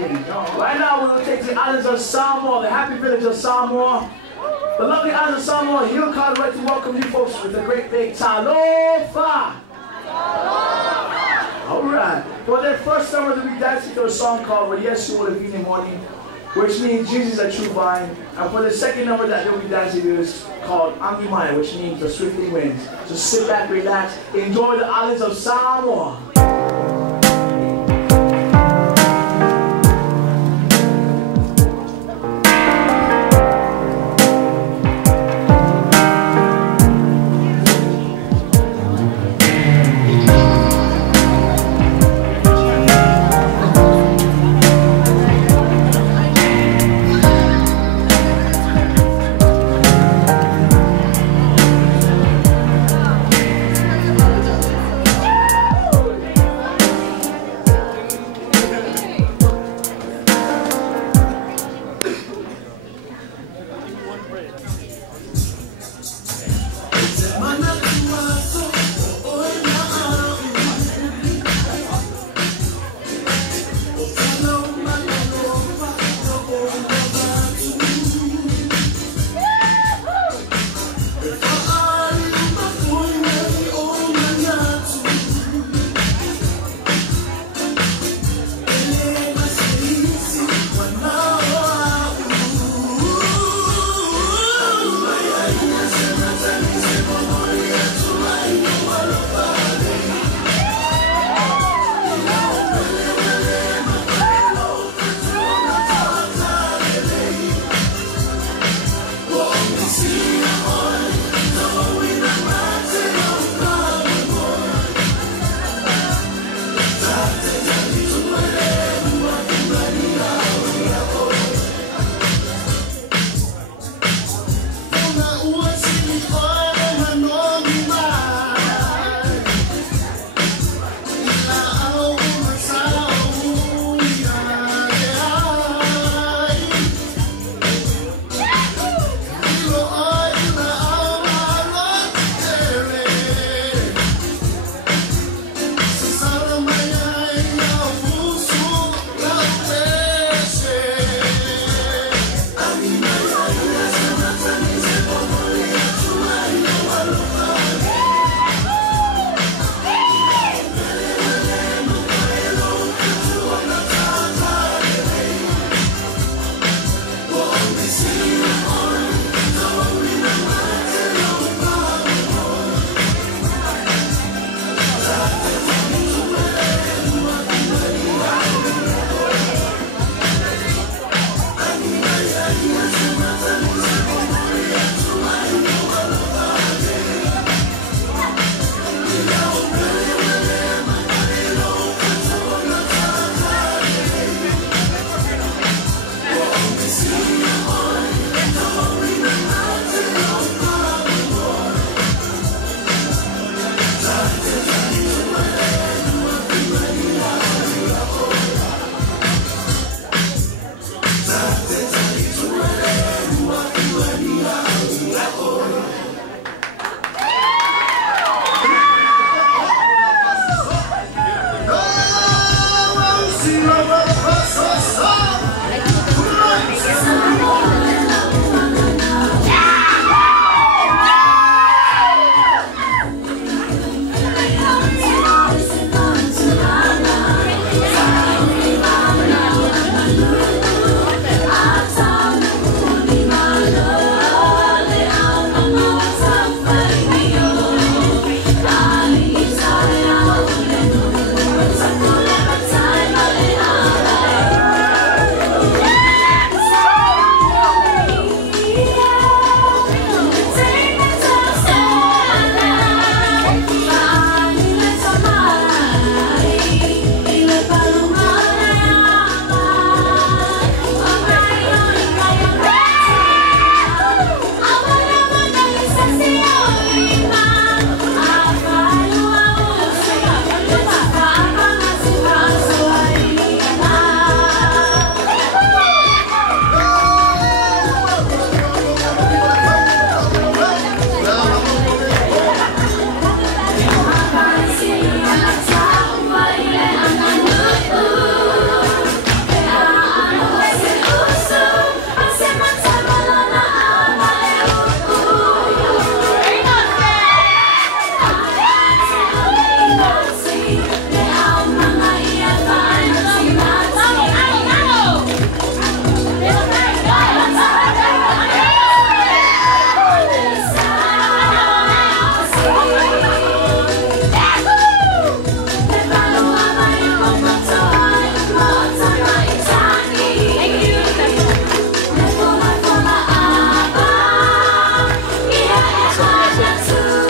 Right now we're going to take the islands of Samoa, the happy village of Samoa. The lovely islands of Samoa, Hill Card ready to welcome you folks with a great big Talofa. Alright. For their first number they'll be dancing to a song called Yesu Levine Morning, which means Jesus is a true vine. And for the second number that they'll be dancing to is called Angimai, which means the swiftly winds. So sit back, relax, enjoy the islands of Samoa.